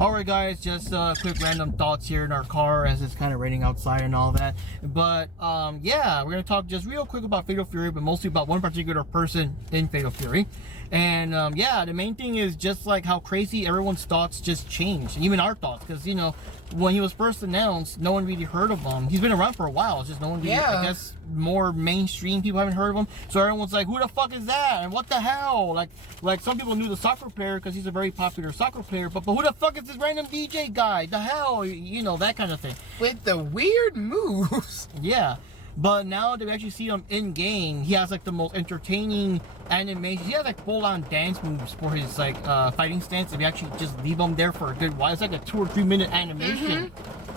Alright guys, just quick random thoughts here in our car as it's kind of raining outside and all that. But yeah, we're going to talk just real quick about Fatal Fury, but mostly about one particular person in Fatal Fury. And yeah, the main thing is just like how crazy everyone's thoughts just changed, and even our thoughts, because you know, when he was first announced, no one really heard of him. He's been around for a while, it's just no one really, I guess more mainstream people haven't heard of him, so everyone's like, who the fuck is that, and what the hell? Like some people knew the soccer player because he's a very popular soccer player, but who the fuck is this random DJ guy? The hell, you know, that kind of thing with the weird moves. Yeah. But now that we actually see him in game, he has like the most entertaining animation. He has like full-on dance moves for his like fighting stance. If you actually just leave him there for a good while, it's like a 2 or 3 minute animation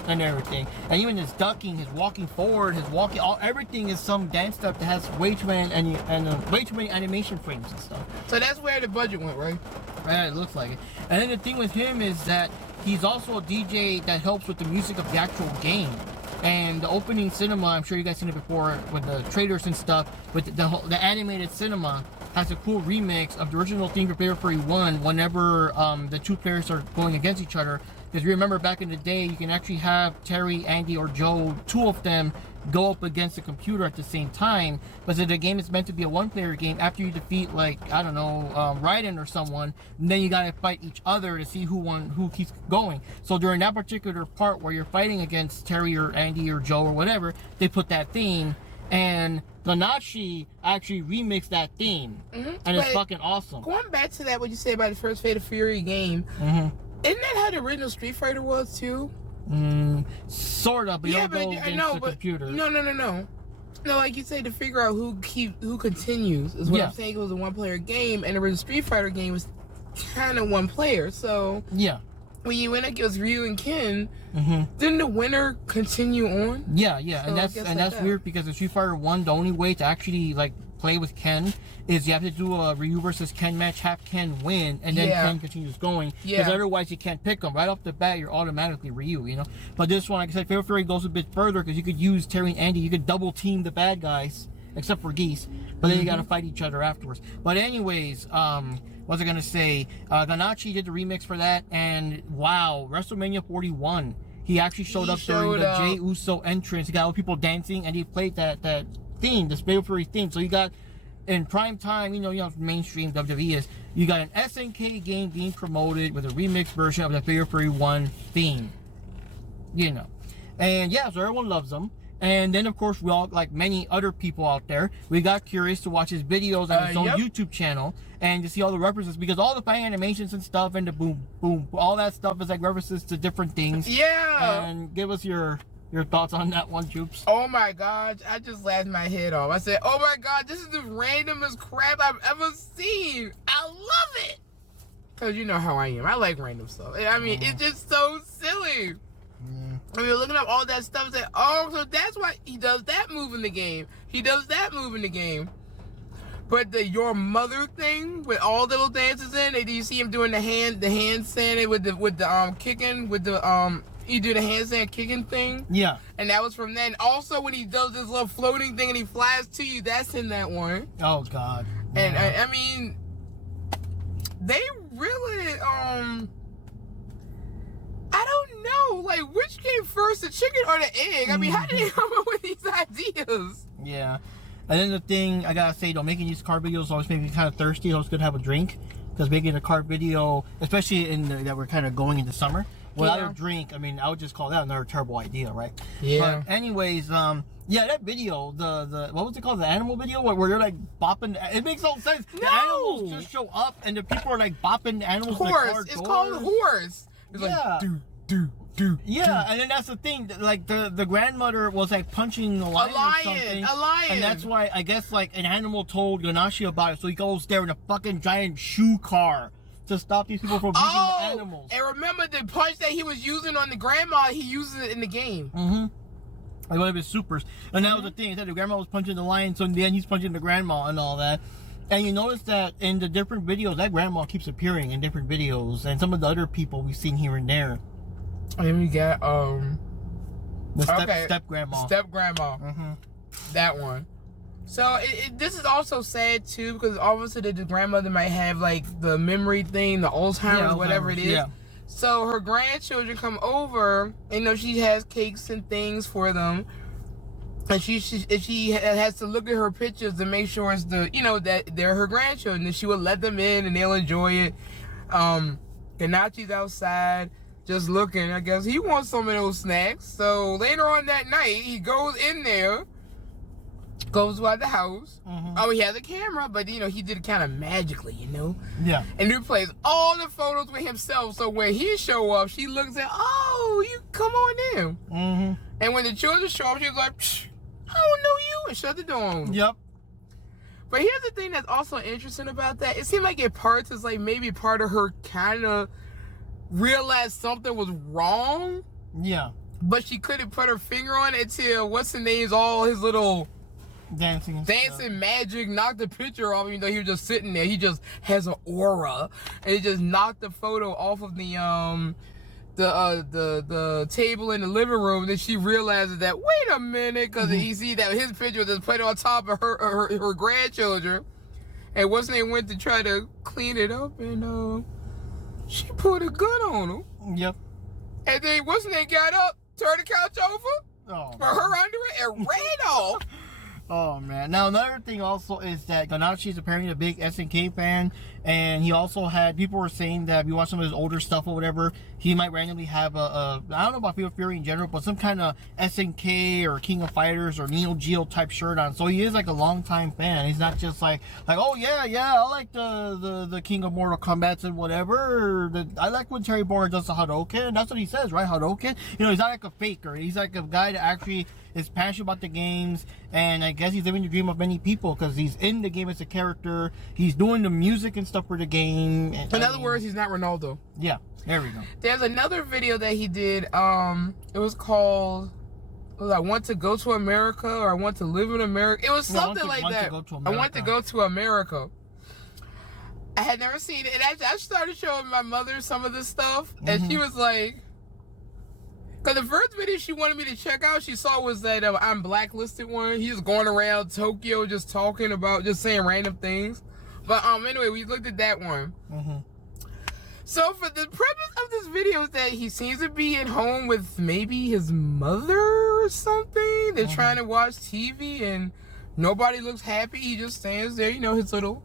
and everything. And even his ducking, his walking forward, his walking, everything is some dance stuff that has way too many animation frames and stuff. So that's where the budget went, right? Yeah, it looks like it. And then the thing with him is that he's also a DJ that helps with the music of the actual game. And the opening cinema, I'm sure you guys seen it before with the trailers and stuff, with the animated cinema has a cool remix of the original theme for Fatal Fury 1 whenever the two players are going against each other. Because you remember back in the day, you can actually have Terry, Andy, or Joe, two of them, go up against the computer at the same time. But the game is meant to be a one-player game. After you defeat, like, I don't know, Raiden or someone, then you gotta fight each other to see who keeps going. So during that particular part where you're fighting against Terry or Andy or Joe or whatever, they put that theme, and Ganacci actually remixed that theme, and it's fucking awesome. Going back to that, what you said about the first Fatal Fury game, isn't that how the original Street Fighter was too? Sort of, but you don't go against the computer. No, like you say, to figure out who continues is what I'm saying. It was a one-player game, and the original Street Fighter game was kind of one player. So yeah, when you went against Ryu and Ken, didn't the winner continue on? Yeah, so and that's weird, because in Street Fighter 1, the only way to actually like play with Ken is you have to do a Ryu versus Ken match, have Ken win, and then Ken continues going, because otherwise you can't pick him. Right off the bat, you're automatically Ryu, you know. But this one, like I said, Fatal Fury goes a bit further, because you could use Terry and Andy, you could double team the bad guys, except for Geese, but then you gotta fight each other afterwards. But anyways, what was I gonna say? Ganacci did the remix for that, and wow, WrestleMania 41, he actually showed up during the Jey Uso entrance. He got all people dancing, and he played that theme, the Fatal Fury theme. So you got, in prime time, you know mainstream WWE is, you got an SNK game being promoted with a remixed version of the Fatal Fury 1 theme, you know. And yeah, so everyone loves them. And then of course, we all, like many other people out there, we got curious to watch his videos on his own YouTube channel and to see all the references, because all the fighting animations and stuff and the boom boom, all that stuff is like references to different things. And give us your thoughts on that one, Joops. Oh my god, I just laughed my head off. I said, oh my god, this is the randomest crap I've ever seen. I love it. Because you know how I am. I like random stuff. I mean, it's just so silly. I mean, looking up all that stuff and say, oh, so that's why he does that move in the game. He does that move in the game. But the your mother thing with all the little dances in it, you see him doing the handstand with the kicking, with the you do the handstand kicking thing. Yeah. And that was from then. Also, when he does this little floating thing and he flies to you, that's in that one. Oh god. And I mean, they really I don't know, like, which came first, the chicken or the egg? I mean, how did they come up with these ideas? Yeah. And then the thing, I gotta say, though, making these car videos always make me kind of thirsty. Always good to have a drink, because making a car video, especially that we're kind of going into summer, without a drink, I mean, I would just call that another terrible idea, right? Yeah. But anyways, yeah, that video, the what was it called, the animal video, where they're like bopping, it makes no sense. No. The animals just show up, and the people are like bopping the animals. Horse. It's called horse. It's like do. Yeah, and then that's the thing, like the grandmother was like punching a lion or something. A lion. And that's why, I guess, like, an animal told Ganacci about it, so he goes there in a fucking giant shoe car to stop these people from beating the animals. And remember the punch that he was using on the grandma, he uses it in the game. Like one of his supers. And that was the thing, is that the grandma was punching the lion, so in the end he's punching the grandma and all that. And you notice that in the different videos, that grandma keeps appearing in different videos, and some of the other people we've seen here and there. And then we got the step grandma. Step grandma. That one. So this is also sad too, because obviously the grandmother might have like the memory thing, the Alzheimer's, whatever it is. So her grandchildren come over, and, you know, she has cakes and things for them. And she has to look at her pictures to make sure it's that they're her grandchildren. And she will let them in and they'll enjoy it. Ganacci's outside just looking. I guess he wants some of those snacks. So later on that night, he goes in there, goes by the house. Oh, he has a camera, but you know, he did it kind of magically, you know? Yeah. And he plays all the photos with himself. So when he show up, she looks at, oh, you come on in. And when the children show up, she's like, psh, I don't know you, and shut the door on. Yep. But here's the thing that's also interesting about that. It seemed like at parts, it's like maybe part of her kind of realized something was wrong. Yeah. But she couldn't put her finger on it until, what's the name's, all his little dancing magic knocked the picture off, even though he was just sitting there. He just has an aura. And he just knocked the photo off of the table in the living room. Then she realizes that, wait a minute, because you see that his picture was just put on top of her grandchildren. And what's name went to try to clean it up, and she put a gun on him. Yep. And then what's name got up, turned the couch over, for her under it, and ran off. Oh man! Now another thing also is that Ganacci is apparently a big SNK fan, and he also had people were saying that if you watch some of his older stuff or whatever, he might randomly have a I don't know about Fatal Fury in general, but some kind of SNK or King of Fighters or Neo Geo type shirt on. So he is like a longtime fan. He's not just like oh yeah I like the King of Mortal Kombat and whatever. I like when Terry Bora does the Hadouken. That's what he says, right? Hadouken. You know, he's not like a faker. He's like a guy that actually is passionate about the games, and I guess he's living the dream of many people because he's in the game as a character. He's doing the music and stuff for the game. In other words, he's not Ronaldo. Yeah, there we go. There's another video that he did. It was called, I Want to Go to America, or I Want to Live in America. It was something like that. I Want to Go to America. I had never seen it, and I started showing my mother some of this stuff, and she was like, because the first video she wanted me to check out, she saw was that I'm Blacklisted one. He was going around Tokyo just talking about, just saying random things. But anyway, we looked at that one. So for the premise of this video is that he seems to be at home with maybe his mother or something. They're trying to watch TV and nobody looks happy. He just stands there, you know, his little,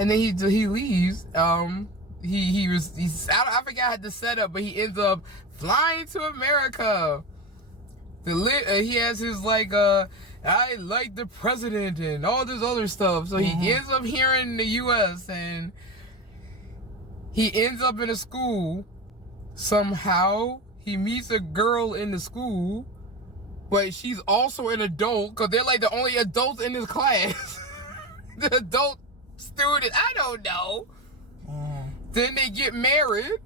and then he leaves. I forgot the setup, but he ends up flying to America. He has his I like the president and all this other stuff. So he ends up here in the U.S. and he ends up in a school. Somehow he meets a girl in the school, but she's also an adult because they're like the only adults in his class. The adult student, I don't know. Then they get married.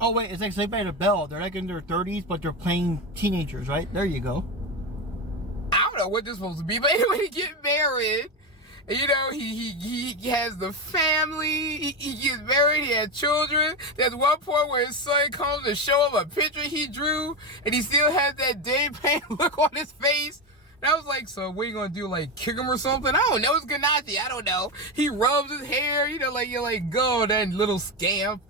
Oh wait, it's like Saved by the Bell. They're like in their 30s, but they're playing teenagers, right? There you go. I don't know what this is supposed to be, but anyway, they get married. And, you know, he has the family. He gets married. He has children. There's one point where his son comes to show him a picture he drew, and he still has that deadpan look on his face. And I was like, so what are you gonna do, like kick him or something? I don't know, it's Ganacci, I don't know. He rubs his hair, you know, like you're like, go, that little scamp.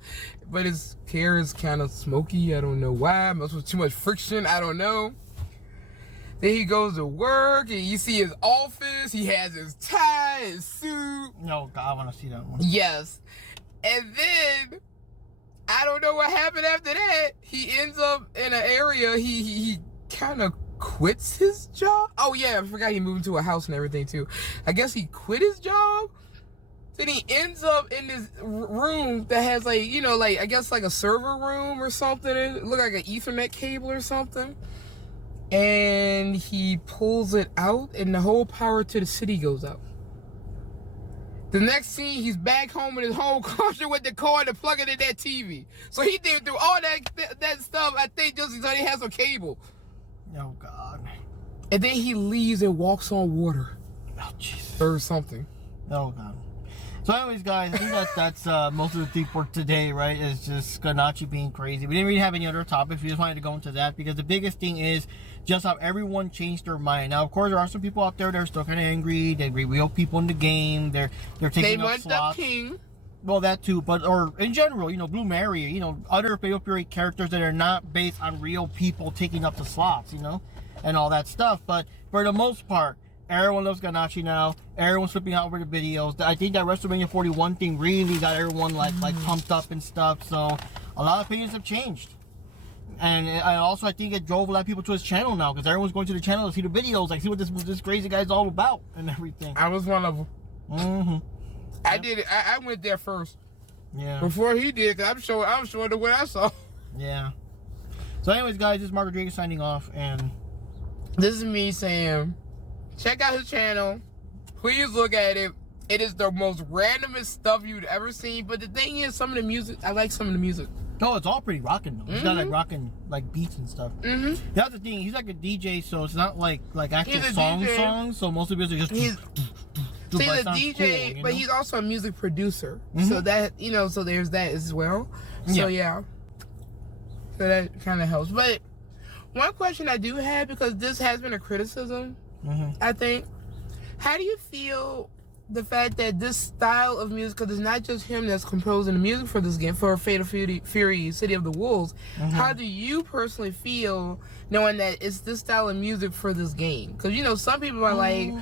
But his hair is kind of smoky, I don't know why. Must be too much friction, I don't know. Then he goes to work, and you see his office, he has his tie, his suit. No, God, I wanna see that one. Yes. And then, I don't know what happened after that. He ends up in an area, he kind of quits his job. Oh yeah, I forgot he moved into a house and everything too. I guess he quit his job. Then he ends up in this room that has like, you know, like I guess like a server room or something. It looked like an Ethernet cable or something. And he pulls it out and the whole power to the city goes out. The next scene, he's back home in his home country with the cord to plug it in that TV. So he did through all that stuff, I think, just so he has a cable. Oh God. And then he leaves and walks on water. Oh Jesus. Or something. Oh God. So anyways, guys, I think that's most of the thing for today, right? It's just Ganacci being crazy. We didn't really have any other topics. We just wanted to go into that because the biggest thing is just how everyone changed their mind. Now, of course, there are some people out there that are still kind of angry. They real people in the game. They're taking up slots. King. Well, that too, but or in general, Blue Mary, other Fatal Fury characters that are not based on real people taking up the slots, and all that stuff. But for the most part, everyone loves Ganacci now. Everyone's flipping out over the videos. I think that WrestleMania 41 thing really got everyone like pumped up and stuff. So a lot of opinions have changed. And I think it drove a lot of people to his channel now, because everyone's going to the channel to see the videos, like see what this crazy guy's all about and everything. I was one of them. Mm-hmm. I did it. I went there first. Yeah. Before he did, because I'm showing the way I saw. Yeah. So anyways, guys, this is Mark Rodriguez signing off, and this is me saying, check out his channel. Please look at it. It is the most randomest stuff you'd ever seen. But the thing is, some of the music, I like some of the music. No, it's all pretty rocking though. He's got like rocking like beats and stuff. Mm-hmm. That's the thing. He's like a DJ, so it's not like actual songs. So most of it is just. He's a DJ, cool, but he's also a music producer. Mm-hmm. So that so there's that as well. So yeah. So that kind of helps. But one question I do have, because this has been a criticism, I think. How do you feel the fact that this style of music, because it's not just him that's composing the music for this game, for Fatal Fury City of the Wolves, how do you personally feel knowing that it's this style of music for this game? Because, some people are like,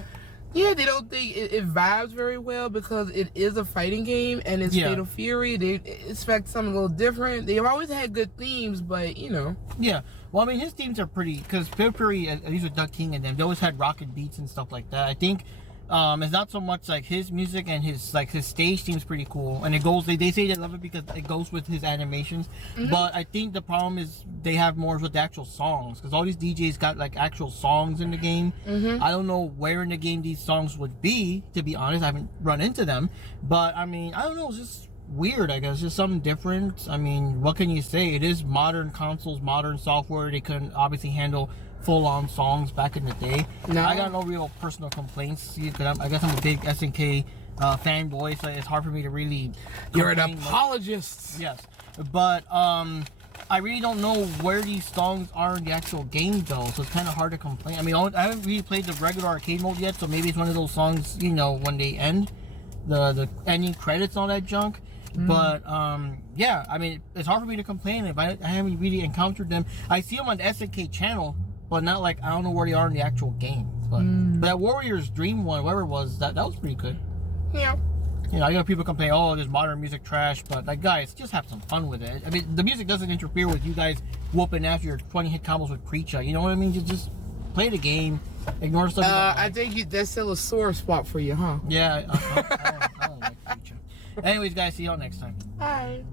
they don't think it vibes very well because it is a fighting game and it's Fatal Fury. They expect something a little different. They've always had good themes, but, Yeah. Well, I mean, his themes are pretty, because Fatal Fury, at least with Doug King and them, they always had rockin' beats and stuff like that. I think it's not so much like his music, and his stage theme's pretty cool, and it goes, they say they love it because it goes with his animations. But I think the problem is they have more with the actual songs, because all these DJs got like actual songs in the game. I don't know where in the game these songs would be, to be honest. I haven't run into them, but I mean, I don't know, it's just weird, I guess. Just something different. I mean, what can you say? It is modern consoles, modern software. They couldn't obviously handle full-on songs back in the day. No. I got no real personal complaints. I guess I'm a big SNK fanboy, so it's hard for me to really. You're an apologist. Yes, but I really don't know where these songs are in the actual game though, so it's kind of hard to complain. I mean, I haven't really played the regular arcade mode yet, so maybe it's one of those songs, when they end, the ending credits, all that junk. But yeah, I mean, it's hard for me to complain if I haven't really encountered them. I see them on the SNK channel, but not like, I don't know where they are in the actual game. But that Warriors Dream one, whatever it was, that was pretty good. Yeah. I know people complain, oh, there's modern music trash, but like, guys, just have some fun with it. I mean, the music doesn't interfere with you guys whooping after your 20-hit combos with Preacher. You know what I mean? Just play the game, ignore stuff. I think that's still a sore spot for you, huh? Yeah, I don't like Preacher. Anyways, guys, see y'all next time. Bye.